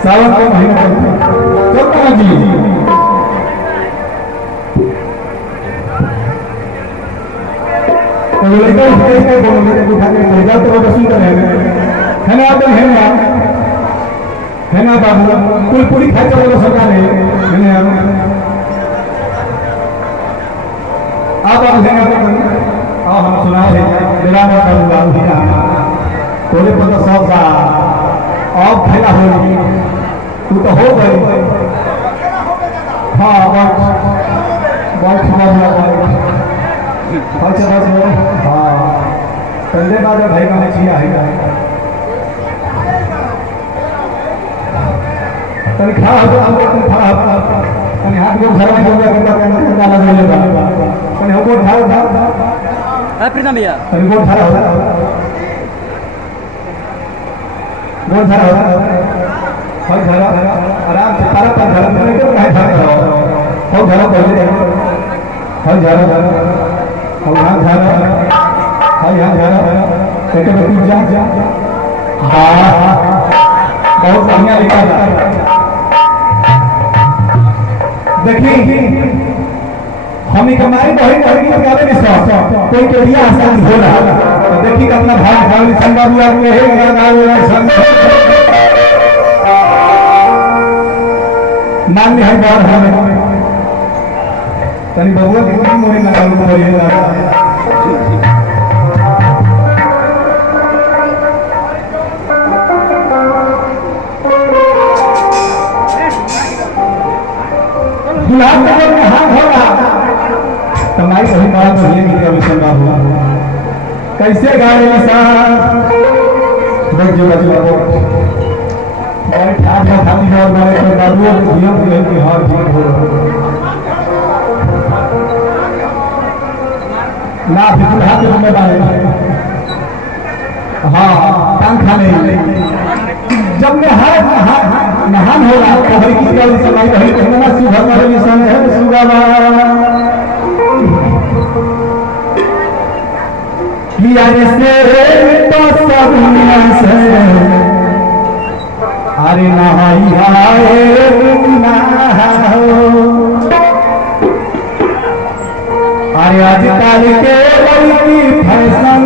सावन का महीना चलता जी तो लड़का उठे के बोल के उठा के ले जाते हो तो सुंदर है ना आप है ना बाबू कोई पूरी खाई चलो सरकार है ना आप है ना हम सुनाए हैं मेरा नाम बाबू का कोले पता सब का आप खेला हो तू तो हो गई हाँ बैठ हाँ पहले बार भाई का चिया है तभी खा हाथ को घर में हमको प्रीतम भैया तभी वो खड़ा होता वो धरा और धरा आराम से सारा पर धरा मैंने क्यों कहा धरा और धरा पहले और धरा और यहाँ धरा और यहाँ धरा कैसे बैठी जा हाँ बहुत बढ़िया लिखा देखिए हम कमाई बहुत की किताबें भी सौ कोई के लिए आसान हो रहा तो देखिए अपना भाई भाई संग मान है बार हमें तनी बबुआ की मोरी ना चालू करिए गुलाब का हाथ हो रहा तमाई सही बात तो ये कि अवश्य बात हुआ कैसे गाड़ी साथ देख जो बचवा और ठाक खाती और मारे तो बाबू नियम के कि हां ठीक हो ना फिर हाथ में डाले हां पंखा नहीं जब में नहान हो रहा तो हर की गल समाई रही तो ना सुभर मारे निशान है सुगावा किया जैसे तो सब से अरे नहाई आए अरे आजकल के लड़की फैशन